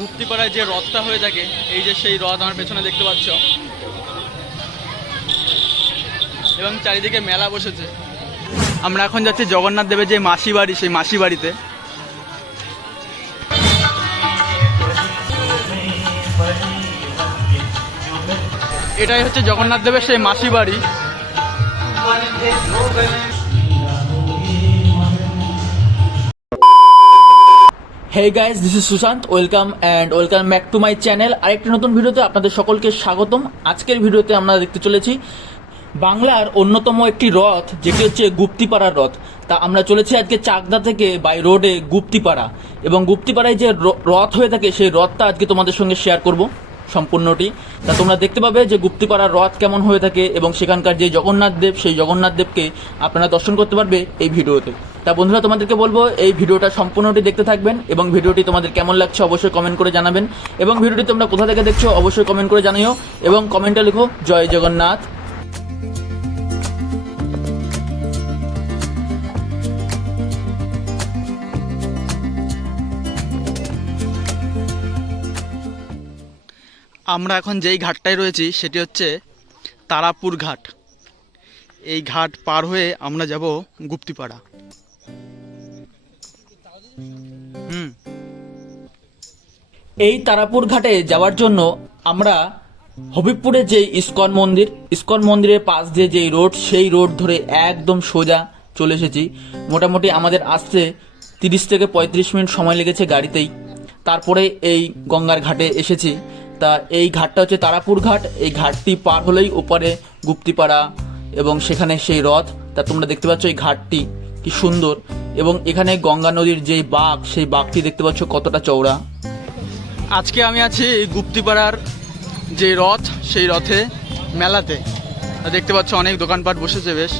গুপ্তিপাড়ায় যে রথটা হয়ে থাকে, এই যে সেই রথ আমার পেছনে দেখতে পাচ্ছ, এবং চারিদিকে মেলা বসেছে। আমরা এখন যাচ্ছি জগন্নাথ দেবের যে মাসি বাড়ি, সেই মাসি বাড়িতে। এটাই হচ্ছে জগন্নাথ দেবের সেই মাসি বাড়ি। Hey guys, this is Sushant. Welcome back to my channel. আরেকটি নতুন ভিডিওতে আপনাদের সকলকে স্বাগতম। আজকের ভিডিওতে আমরা দেখতে চলেছি বাংলার অন্যতম একটি রথ, যেটি হচ্ছে গুপ্তিপাড়ার রথ। তা আমরা চলেছি আজকে চাকদা থেকে বাই রোডে গুপ্তিপাড়া, এবং গুপ্তিপাড়ায় যে রথ হয়ে থাকে সেই রথটা আজকে তোমাদের সঙ্গে শেয়ার করব সম্পূর্ণটি। তা তোমরা দেখতে পাবে যে গুপ্তিপাড়ার রথ কেমন হয়ে থাকে, এবং সেখানকার যে জগন্নাথ দেব, সেই জগন্নাথ দেবকে আপনারা দর্শন করতে পারবে এই ভিডিওতে। তা বন্ধুরা, তোমাদেরকে বলবো এই ভিডিওটা সম্পূর্ণটি দেখতে থাকবেন, এবং ভিডিওটি তোমাদের কেমন লাগছে অবশ্যই কমেন্ট করে জানাবেন, এবং ভিডিওটি তোমরা কোথা থেকে দেখছো অবশ্যই কমেন্ট করে জানিও, এবং কমেন্টে লিখো জয় জগন্নাথ। আমরা এখন যেই ঘাটটায় রয়েছি সেটি হচ্ছে তারাপুর ঘাট। এই ঘাট পার হয়ে আমরা যাব গুপ্তিপাড়া। এই তারাপুর ঘাটে যাওয়ার জন্য আমরা হবিবপুরে যে ইস্কন মন্দিরের পাশ দিয়ে যেই রোড, সেই রোড ধরে একদম সোজা চলে এসেছি। মোটামুটি আমাদের আসতে 30 থেকে 35 মিনিট সময় লেগেছে গাড়িতেই। তারপরে এই গঙ্গার ঘাটে এসেছি। তা এই ঘাটটা হচ্ছে তারাপুর ঘাট। এই ঘাটটি পার হলেই ওপারে গুপ্তিপাড়া, এবং সেখানে সেই রথ। তা তোমরা দেখতে পাচ্ছ এই ঘাটটি কি সুন্দর, এবং এখানে গঙ্গা নদীর যেই বাঁক, সেই বাঁকটি দেখতে পাচ্ছ কতটা চওড়া। আজকে আমি আছি এই গুপ্তিপাড়ার যে রথ, সেই রথে মেলাতে। দেখতে পাচ্ছ অনেক দোকানপাট বসেছে বেশ।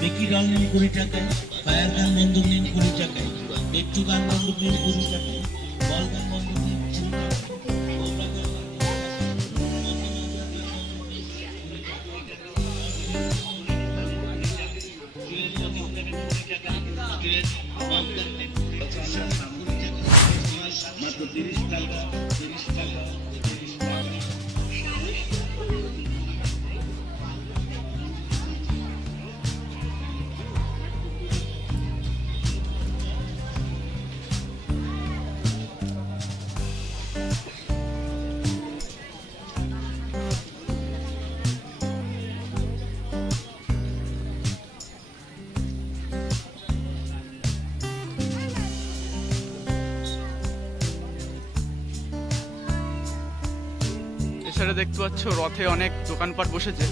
বেকি গান নিন 20 টাকায়, ফায়ার গান বন্দুক নিন 20 টাকায়, একটু গান বন্দুক নিন 20 টাকায়, বল গান বন্দুক নিন 20 টাকায়। মাত্র 30 টাকা, 30 টাকা, 30 টাকা। এছাড়া দেখতে পাচ্ছ রথে অনেক দোকানপাট বসেছে।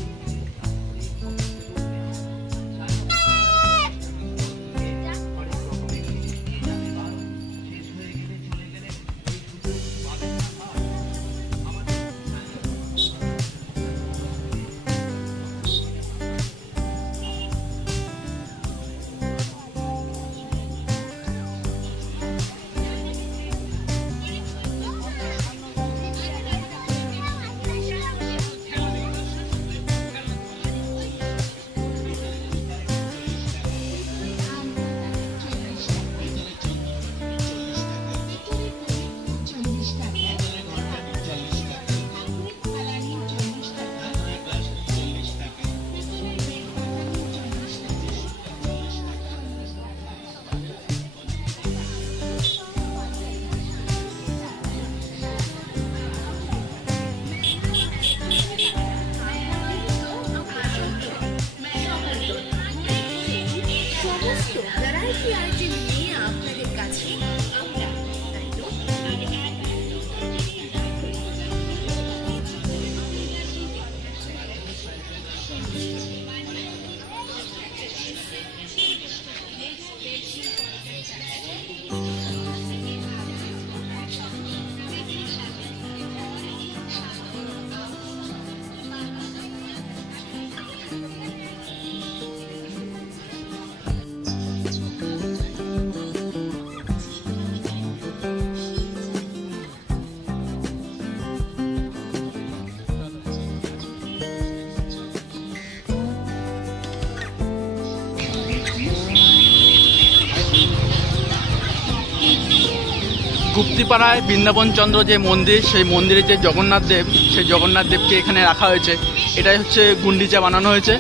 গুপ্তিপাড়ায় বৃন্দাবন চন্দ্র যে মন্দির, সেই মন্দিরে যে জগন্নাথ দেব, সেই জগন্নাথ দেবকে এখানে রাখা হয়েছে। এটাই হচ্ছে গুন্ডিচা বানানো হয়েছে,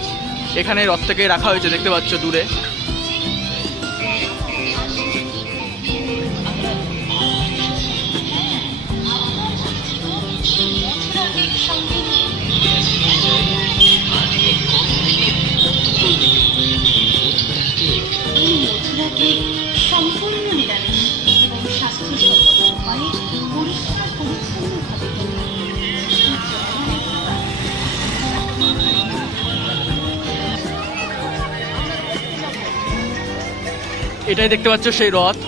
এখানে রথ থেকে রাখা হয়েছে, দেখতে পাচ্ছ দূরে। মথুরাকে সম্পূর্ণ নিরামিষ এবং স্বাস্থ্যসম্মত উপায়ে পরিষ্কার পরিচ্ছন্নভাবে এটাই দেখতে পাচ্ছ সেই রথ।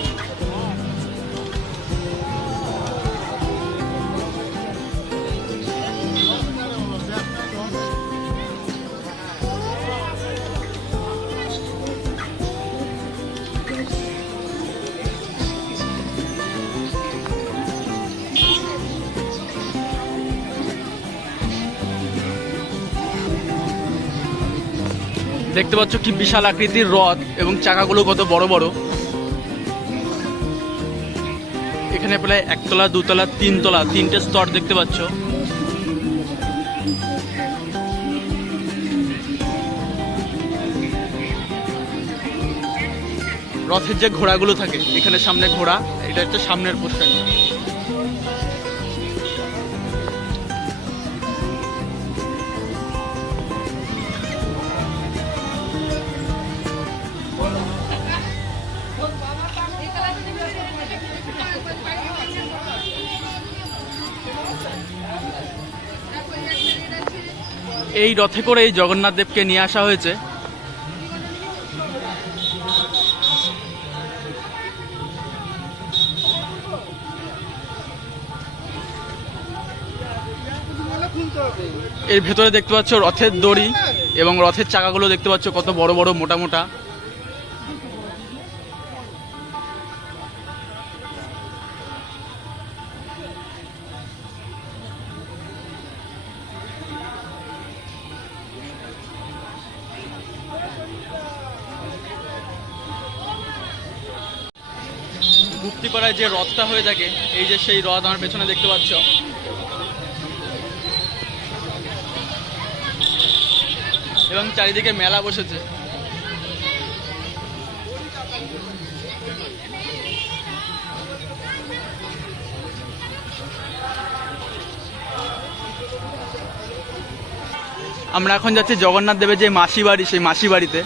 দেখতে পাচ্ছ কি বিশাল আকৃতির রথ এবং চাকাগুলো কত বড় বড়। এখানে প্রায় 1 তলা 2 তলা 3 তলা 3টে স্তর দেখতে পাচ্ছ। রথের যে ঘোড়াগুলো থাকে, এখানে সামনে ঘোড়া, এটা হচ্ছে সামনের পোর্শন। এই রথে করে এই জগন্নাথ দেবকে নিয়ে আসা হয়েছে। এর ভেতরে দেখতে পাচ্ছ রথের দড়ি এবং রথের চাকাগুলো দেখতে পাচ্ছ কত বড় বড় মোটা মোটা। গুপ্তিপাড়ায় যে রথটা হয়ে থাকে, এই যে সেই রথ আমার পেছনে দেখতে পাচ্ছ। এবং চারিদিকে মেলা বসেছে। আমরা এখন যাচ্ছি জগন্নাথ দেবের যে মাসি বাড়ি, সেই মাসি বাড়িতে।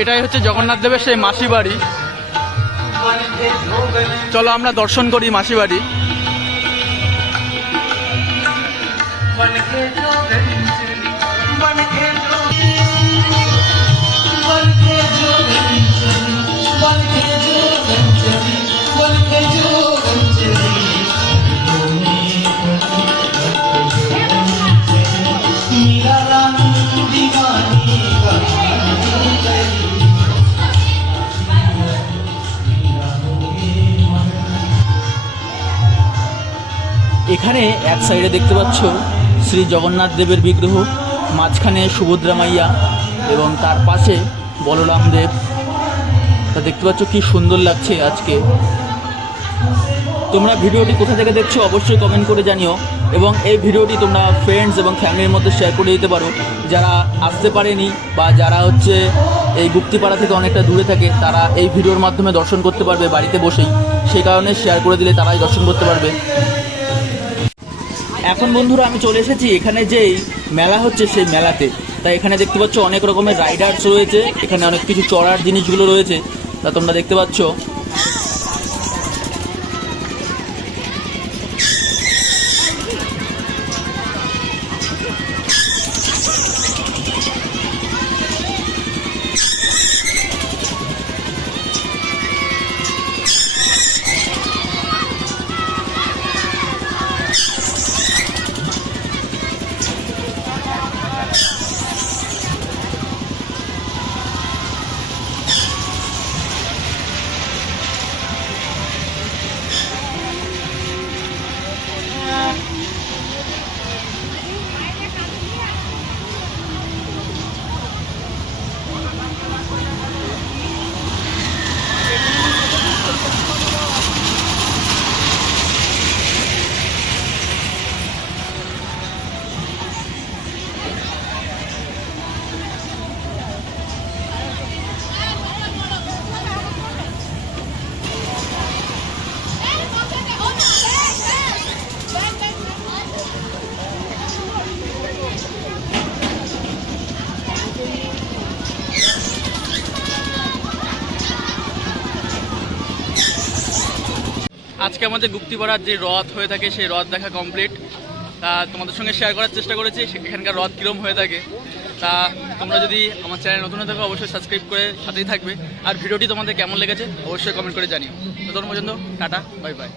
এটাই হচ্ছে জগন্নাথ দেবের সেই মাসি বাড়ি। চলো আমরা দর্শন করি মাসি বাড়ি। এখানে এক সাইডে দেখতে পাচ্ছ শ্রী জগন্নাথ দেবের বিগ্রহ, মাঝখানে সুভদ্রা মাইয়া এবং তার পাশে বলরাম দেব। তা দেখতে পাচ্ছ কি সুন্দর লাগছে আজকে। তোমরা ভিডিওটি কোথা থেকে দেখছো অবশ্যই কমেন্ট করে জানিও, এবং এই ভিডিওটি তোমরা ফ্রেন্ডস এবং ফ্যামিলির মধ্যে শেয়ার করে দিতে পারো। যারা আসতে পারেনি বা যারা হচ্ছে এই গুপ্তিপাড়া থেকে অনেকটা দূরে থাকে, তারা এই ভিডিওর মাধ্যমে দর্শন করতে পারবে বাড়িতে বসেই। সেই কারণে শেয়ার করে দিলে তারাই দর্শন করতে পারবে। এখন বন্ধুরা আমি চলে এসেছি এখানে যেই মেলা হচ্ছে সেই মেলাতে। তাই এখানে দেখতে পাচ্ছ অনেক রকমের রাইডার্স রয়েছে, এখানে অনেক কিছু চড়ার জিনিসগুলো রয়েছে, তা তোমরা দেখতে পাচ্ছ। আজকে আমাদের গুপ্তিপাড়ার যে রথ হয়ে থাকে সেই রথ দেখা কমপ্লিট। তা তোমাদের সঙ্গে শেয়ার করার চেষ্টা করেছি এখানকার রথ কীরকম হয়ে থাকে। তা তোমরা যদি আমার চ্যানেল নতুন হয়ে থাকো অবশ্যই সাবস্ক্রাইব করে সাথেই থাকবে। আর ভিডিওটি তোমাদের কেমন লেগেছে অবশ্যই কমেন্ট করে জানিও। ততক্ষণ পর্যন্ত টাটা, বাই বাই।